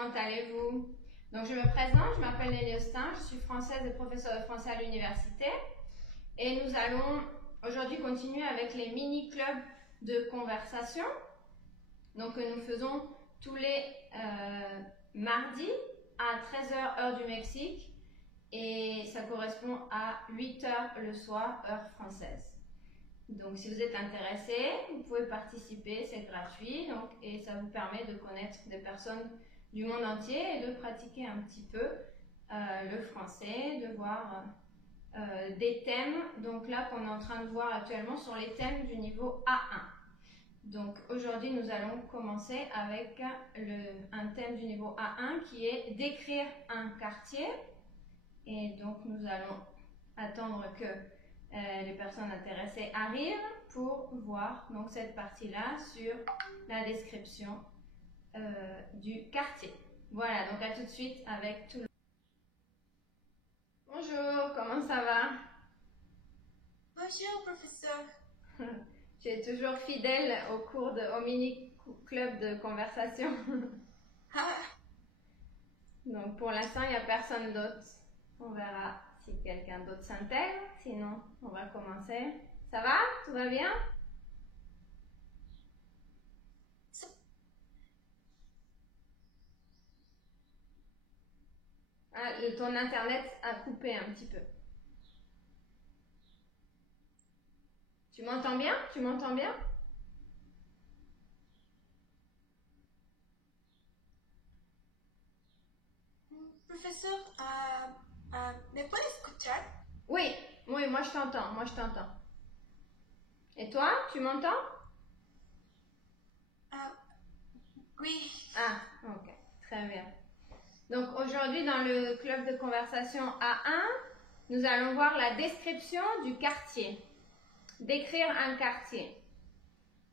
comment allez-vous? Donc je me présente, je m'appelle Nelly Austin, je suis française et professeure de français à l'université. Et nous allons aujourd'hui continuer avec les mini-clubs de conversation. Donc que nous faisons tous les mardis à 13 h heure du Mexique. Et ça correspond à 8 h le soir, heure française. Donc si vous êtes intéressé, vous pouvez participer, c'est gratuit et ça vous permet de connaître des personnes du monde entier et de pratiquer un petit peu le français, de voir des thèmes. Donc là qu'on est en train de voir actuellement sur les thèmes du niveau A1. Donc aujourd'hui nous allons commencer avec un thème du niveau A1 qui est décrire un quartier. Et donc nous allons attendre que les personnes intéressées arrivent pour voir donc cette partie-là sur la description du quartier. Voilà, donc à tout de suite avec tout le monde. Bonjour, comment ça va? Bonjour, professeur. Tu es toujours fidèle au mini-club de conversation. Donc pour l'instant, il n'y a personne d'autre. On verra si quelqu'un d'autre s'intègre. Sinon, on va commencer. Ça va? Tout va bien? Ah, ton internet a coupé un petit peu. Tu m'entends bien? Tu m'entends bien? Professeur, ¿me puede escuchar? Oui, oui, moi je t'entends, Et toi, tu m'entends? Oui. Ah, ok, très bien. Donc aujourd'hui dans le club de conversation A1, nous allons voir la description du quartier. Décrire un quartier.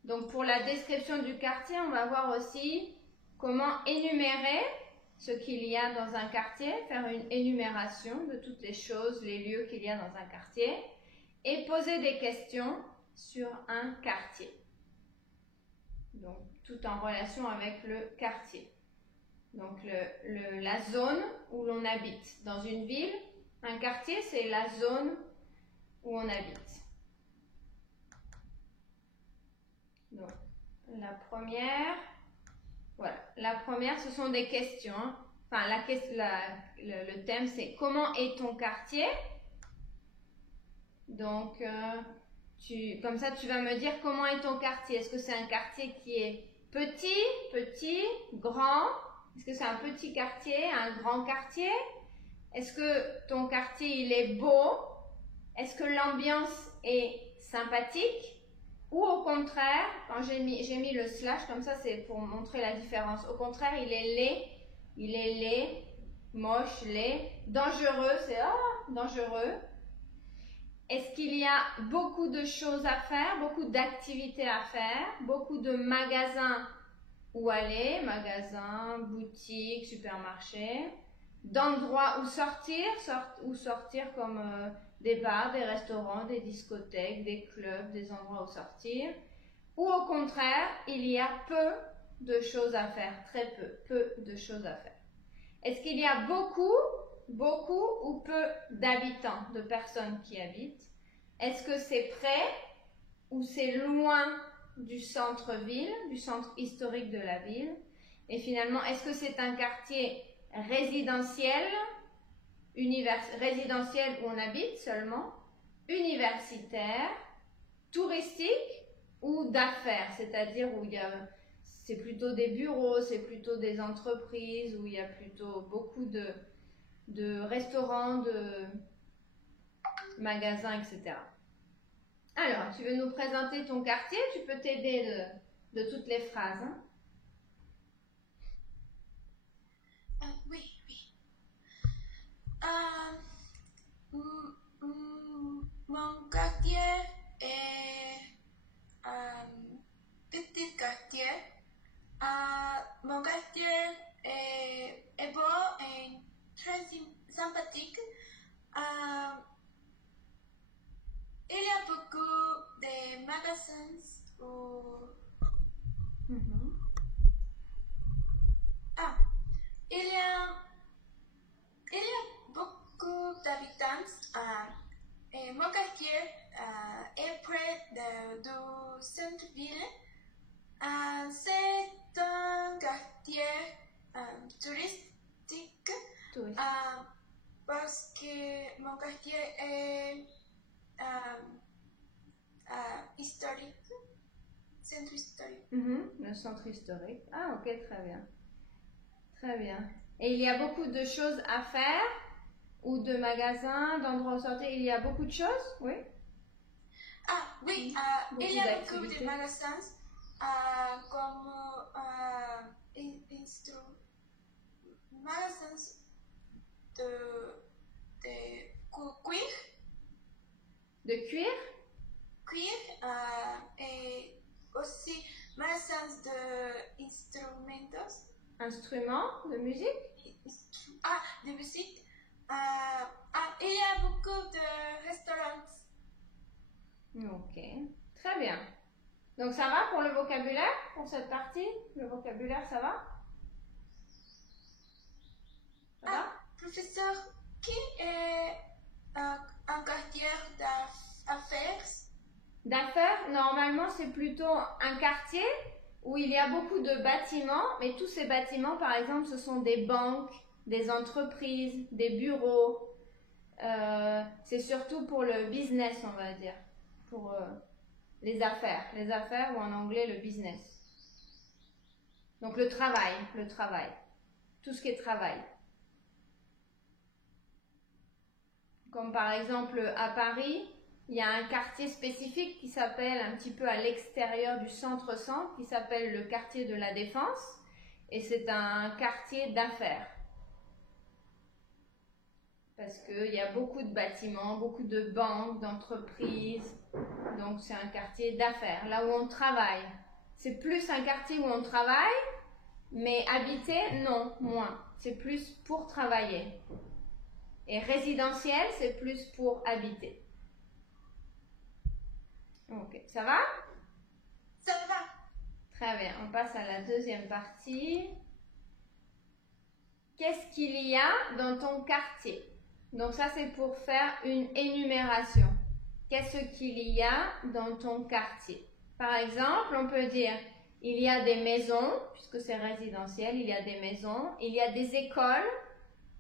Donc pour la description du quartier, on va voir aussi comment énumérer ce qu'il y a dans un quartier, faire une énumération de toutes les choses, les lieux qu'il y a dans un quartier et poser des questions sur un quartier. Donc tout en relation avec le quartier. Donc la zone où l'on habite. Dans une ville, un quartier, c'est la zone où on habite. Donc la première, voilà. La première, ce sont des questions. Enfin, le thème, c'est comment est ton quartier? Donc, comme ça, tu vas me dire comment est ton quartier. Est-ce que c'est un quartier qui est petit, grand? Est-ce que c'est un petit quartier, un grand quartier? Est-ce que ton quartier, il est beau? Est-ce que l'ambiance est sympathique? Ou au contraire, quand j'ai mis le slash, comme ça c'est pour montrer la différence. Au contraire, il est laid, moche, laid, dangereux, c'est dangereux. Est-ce qu'il y a beaucoup de choses à faire, beaucoup d'activités à faire, beaucoup de magasins où aller, magasins, boutiques, supermarchés, d'endroits où sortir comme des bars, des restaurants, des discothèques, des clubs, des endroits où sortir, ou au contraire, il y a peu de choses à faire, très peu de choses à faire. Est-ce qu'il y a beaucoup ou peu d'habitants, de personnes qui habitent? Est-ce que c'est près ou c'est loin du centre-ville, du centre historique de la ville? Et finalement, est-ce que c'est un quartier résidentiel où on habite seulement, universitaire, touristique ou d'affaires, c'est-à-dire où c'est plutôt des bureaux, c'est plutôt des entreprises, où il y a plutôt beaucoup de restaurants, de magasins, etc. Alors, tu veux nous présenter ton quartier? Tu peux t'aider de toutes les phrases. Hein? Oui. Mon quartier est petit quartier. Mon quartier est beau et très sympathique. Il y a beaucoup de magasins où... mon quartier est historique, centre historique. Le centre historique. Ah, ok, très bien. Très bien. Et il y a beaucoup de choses à faire ou de magasins, d'endroits où sortir. Il y a beaucoup de choses, oui? Ah, oui, il y a beaucoup de magasins comme magasins de cuir. De cuir? Cuir et aussi magasins d'instrumentos. Instruments de musique? De musique. Il y a beaucoup de restaurants. Ok, très bien. Donc ça va pour le vocabulaire, pour cette partie? Le vocabulaire, ça va? Ça va? Professeur, qui est un quartier d'affaires? D'affaires, normalement, c'est plutôt un quartier où il y a beaucoup de bâtiments, mais tous ces bâtiments, par exemple, ce sont des banques, des entreprises, des bureaux. C'est surtout pour le business, on va dire, pour les affaires ou en anglais le business. Donc le travail, tout ce qui est travail. Comme par exemple à Paris, il y a un quartier spécifique qui s'appelle un petit peu à l'extérieur du centre-centre, qui s'appelle le quartier de la Défense, et c'est un quartier d'affaires. Parce qu'il y a beaucoup de bâtiments, beaucoup de banques, d'entreprises, donc c'est un quartier d'affaires, là où on travaille. C'est plus un quartier où on travaille, mais habiter, non, moins. C'est plus pour travailler. Et résidentiel, c'est plus pour habiter. Ok, ça va? Ça va. Très bien, on passe à la deuxième partie. Qu'est-ce qu'il y a dans ton quartier? Donc ça, c'est pour faire une énumération. Qu'est-ce qu'il y a dans ton quartier? Par exemple, on peut dire, il y a des maisons, puisque c'est résidentiel, il y a des maisons. Il y a des écoles.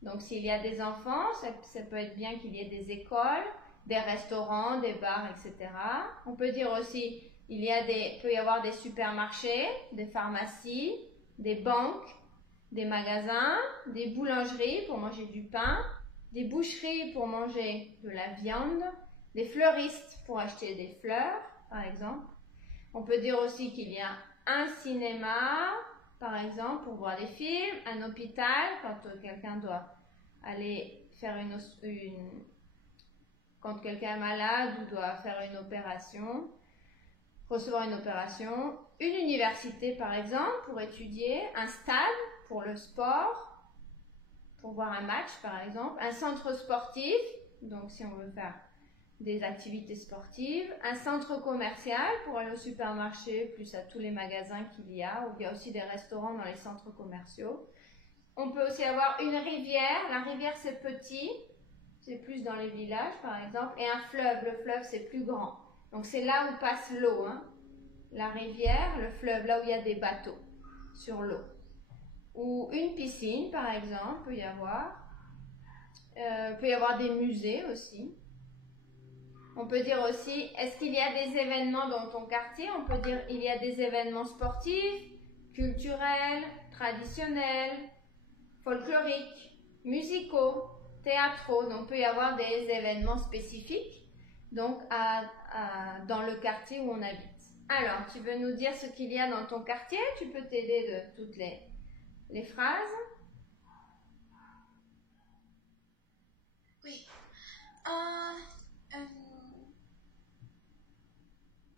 Donc s'il y a des enfants, ça peut être bien qu'il y ait des écoles, des restaurants, des bars, etc. On peut dire aussi, peut y avoir des supermarchés, des pharmacies, des banques, des magasins, des boulangeries pour manger du pain, des boucheries pour manger de la viande, des fleuristes pour acheter des fleurs, par exemple. On peut dire aussi qu'il y a un cinéma, par exemple, pour voir des films, un hôpital, quand quelqu'un doit aller faire quand quelqu'un est malade ou doit faire une opération, recevoir une opération, une université, par exemple, pour étudier, un stade pour le sport, pour voir un match, par exemple, un centre sportif, donc si on veut faire des activités sportives, un centre commercial pour aller au supermarché, plus à tous les magasins qu'il y a, où il y a aussi des restaurants dans les centres commerciaux. On peut aussi avoir une rivière. La rivière, c'est petit, c'est plus dans les villages, par exemple, et un fleuve. Le fleuve, c'est plus grand. Donc, c'est là où passe l'eau, hein. La rivière, le fleuve, là où il y a des bateaux sur l'eau. Ou une piscine, par exemple, peut y avoir. Peut y avoir des musées aussi. On peut dire aussi, est-ce qu'il y a des événements dans ton quartier? On peut dire, il y a des événements sportifs, culturels, traditionnels, folkloriques, musicaux, théâtraux. Donc, il peut y avoir des événements spécifiques donc dans le quartier où on habite. Alors, tu veux nous dire ce qu'il y a dans ton quartier? Tu peux t'aider de toutes les phrases. Oui.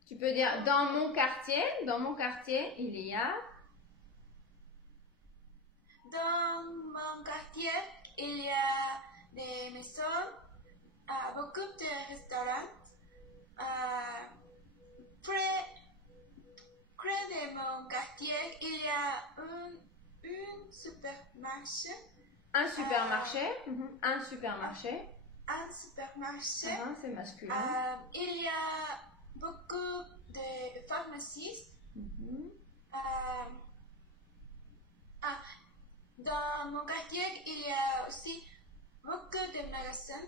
Tu peux dire dans mon quartier, il y a. Dans mon quartier, il y a des maisons, beaucoup de restaurants. Près de mon quartier, il y a un supermarché. Un supermarché. Un supermarché. Un supermarché. C'est masculin. Il y a beaucoup de pharmacies. Dans mon quartier, il y a aussi beaucoup de magasins.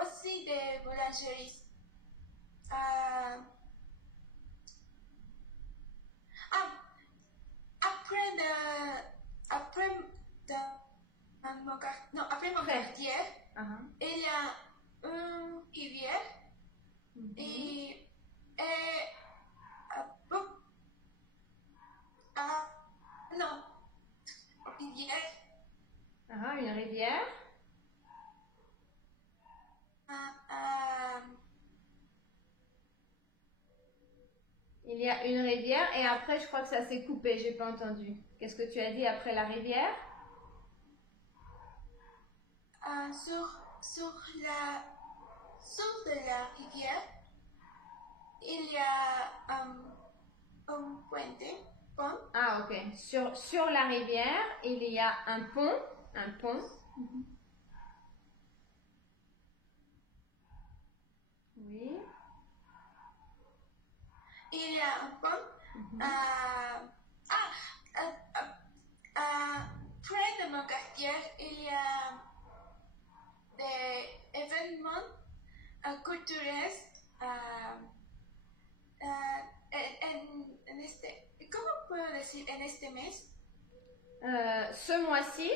Aussi des boulangeries. Après mon quartier, il y a une rivière et non, rivière. Une rivière. Il y a une rivière et après je crois que ça s'est coupé, j'ai pas entendu. Qu'est-ce que tu as dit après la rivière? Sur de la rivière, il y a un pont. Ah ok. Sur la rivière, il y a un pont. Un pont. Oui. Il y a un pont. Près de mon quartier, il y a des événements culturels. Comment on peut decir en este mes? Ce mois-ci.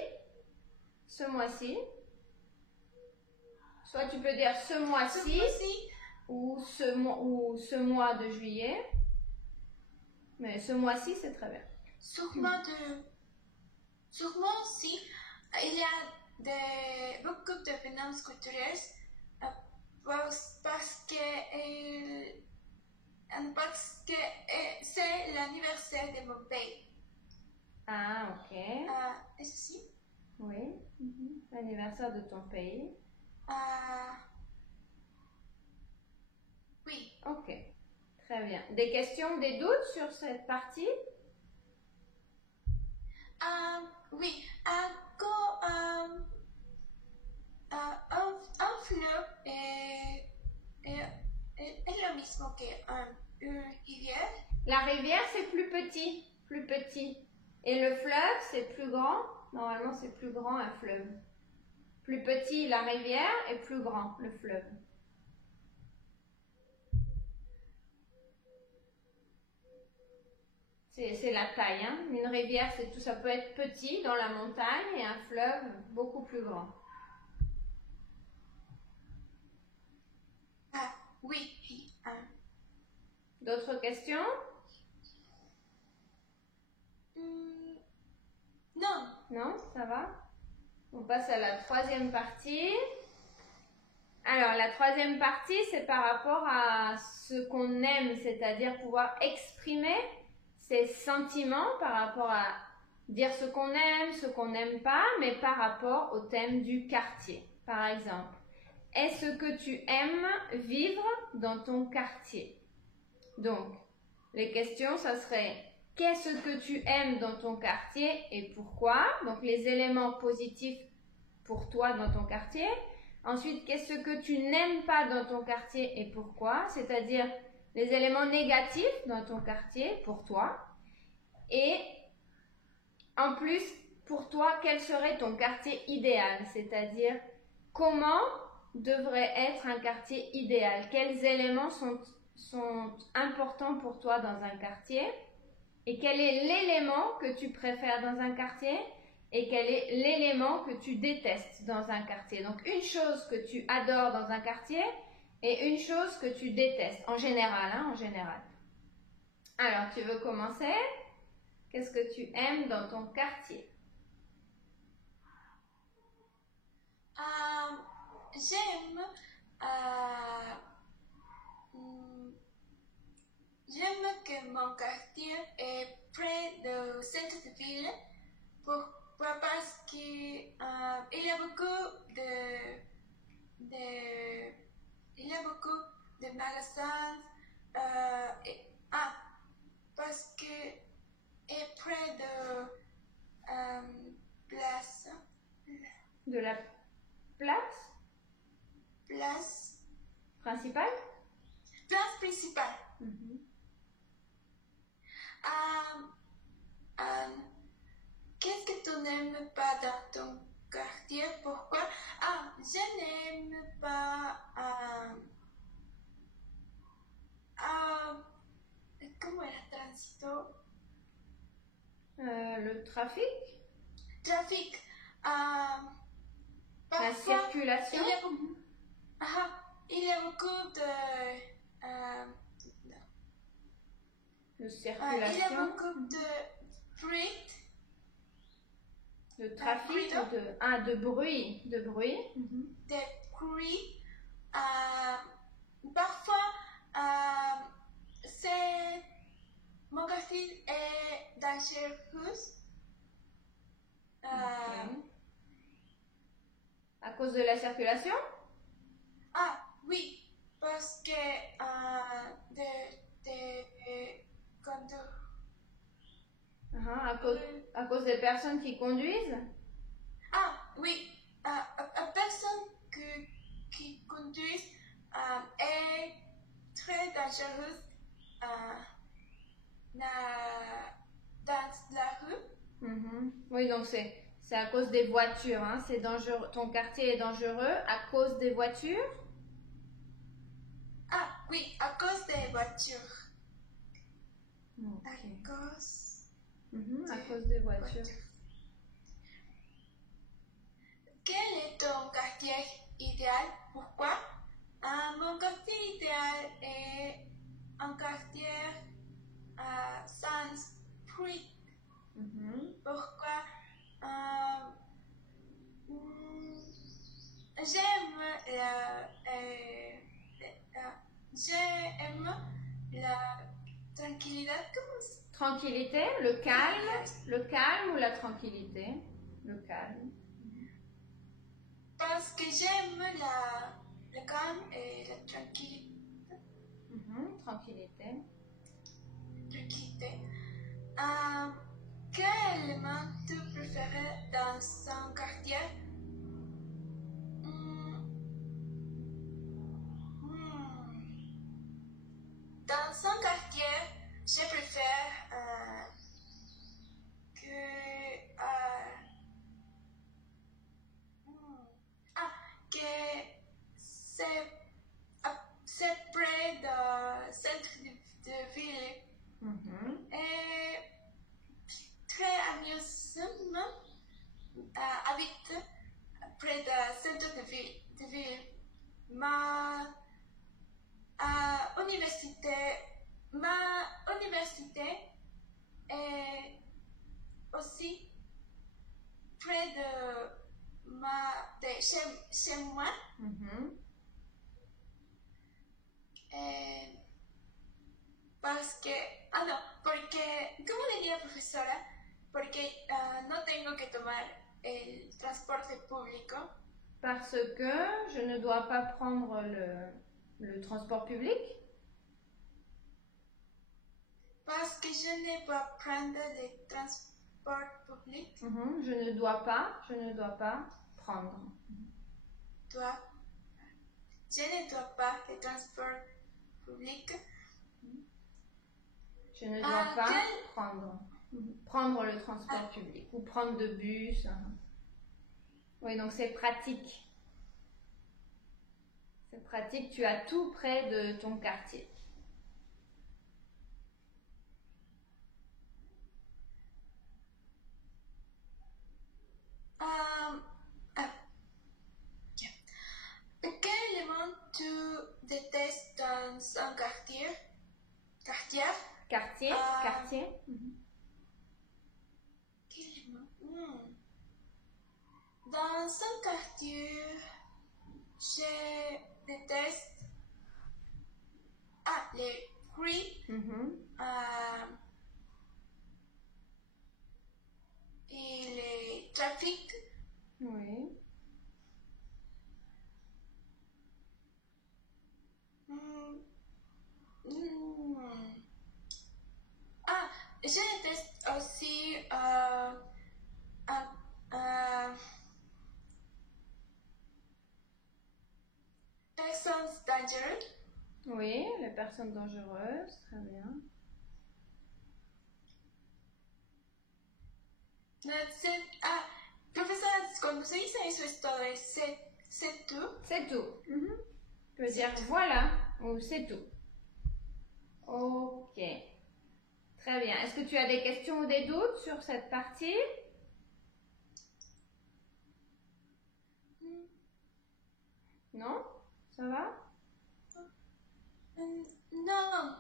Soit tu peux dire ce mois-ci ou ce mois de juillet. Mais ce mois-ci, c'est très bien. Sûrement si il y a beaucoup d'événements culturels parce que c'est l'anniversaire de mon pays. Ah, ok. Est-ce aussi? Oui. L'anniversaire de ton pays. Oui. Ok. Très bien. Des questions, des doutes sur cette partie? Oui. Un fleuve est le mismo qu'une rivière. La rivière, c'est plus petit. Plus petit. Et le fleuve, c'est plus grand. Normalement, c'est plus grand un fleuve. Plus petit la rivière et plus grand le fleuve. C'est la taille, hein. Une rivière, c'est tout, ça peut être petit dans la montagne et un fleuve beaucoup plus grand. Oui. D'autres questions? Non. Non, ça va? On passe à la troisième partie. Alors, la troisième partie, c'est par rapport à ce qu'on aime, c'est-à-dire pouvoir exprimer ses sentiments par rapport à dire ce qu'on n'aime pas, mais par rapport au thème du quartier. Par exemple, est-ce que tu aimes vivre dans ton quartier? Donc, les questions, ça serait qu'est-ce que tu aimes dans ton quartier et pourquoi? Donc, les éléments positifs pour toi dans ton quartier. Ensuite, qu'est-ce que tu n'aimes pas dans ton quartier et pourquoi? C'est-à-dire les éléments négatifs dans ton quartier pour toi. Et en plus, pour toi, quel serait ton quartier idéal? C'est-à-dire comment devrait être un quartier idéal? Quels éléments sont importants pour toi dans un quartier? Et quel est l'élément que tu préfères dans un quartier? Et quel est l'élément que tu détestes dans un quartier? Donc, une chose que tu adores dans un quartier et une chose que tu détestes, en général, hein, en général. Alors, tu veux commencer? Qu'est-ce que tu aimes dans ton quartier? J'aime que mon quartier est près du centre de ville parce qu'il y a beaucoup de magasins parce que est près de place. De la place? Place principale? Place principale. Qu'est-ce que tu n'aimes pas dans ton quartier? Pourquoi? Le trafic? Trafic. La Parfois, circulation? il y a beaucoup de... De il y a circulation? beaucoup de bruit. De trafic bruit, ou de bruit? De bruit? De bruit. Parfois, mon quartier est dangereux. Ok. À cause de la circulation? Oui, parce que À cause des personnes qui conduisent? Oui, personne qui conduit est très dangereuse dans la rue. Oui, donc c'est à cause des voitures, hein? C'est dangereux. Ton quartier est dangereux à cause des voitures? Oui, à cause des voitures. Okay. À cause à cause des voitures. Quel est ton quartier idéal? Pourquoi? Mon quartier idéal est un quartier sans bruit. Pourquoi? J'aime la tranquillité. Tranquillité, le calme ou la tranquillité? Le calme. Parce que j'aime le calme et la tranquillité. Tranquillité. Quel élément tu préfères dans un quartier? Dans un quartier, je préfère que c'est près du centre de ville. Et très amusant habite près du centre de ville. Ma université est aussi près de chez moi. Parce que, ¿cómo diría profesora? Porque no tengo que tomar el transporte público. Parce que je ne dois pas prendre le transport public. Parce que je ne dois pas prendre le transport public. Je ne dois pas prendre. Je ne dois pas le transport public. Je ne dois pas prendre le transport public ou prendre de bus. Oui, donc c'est pratique. C'est pratique, tu as tout près de ton quartier. Quel élément tu détestes dans un quartier? Quartier? Quel élément? Dans un quartier, je déteste les bruits et les trafics. Oui. Je déteste aussi personnes dangereuses. Oui, les personnes dangereuses, très bien. Professeur, cuando se dice eso es todo, c'est tout. C'est tout. Tu peux dire voilà ou c'est tout. Ok. Très bien. Est-ce que que tu as des questions ou des doutes sur cette partie? Non? Ça va? Non.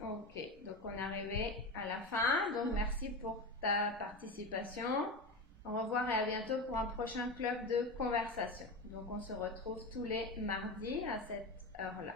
Ok, donc on est arrivé à la fin. Donc merci pour ta participation. Au revoir et à bientôt pour un prochain club de conversation. Donc on se retrouve tous les mardis à cette heure-là.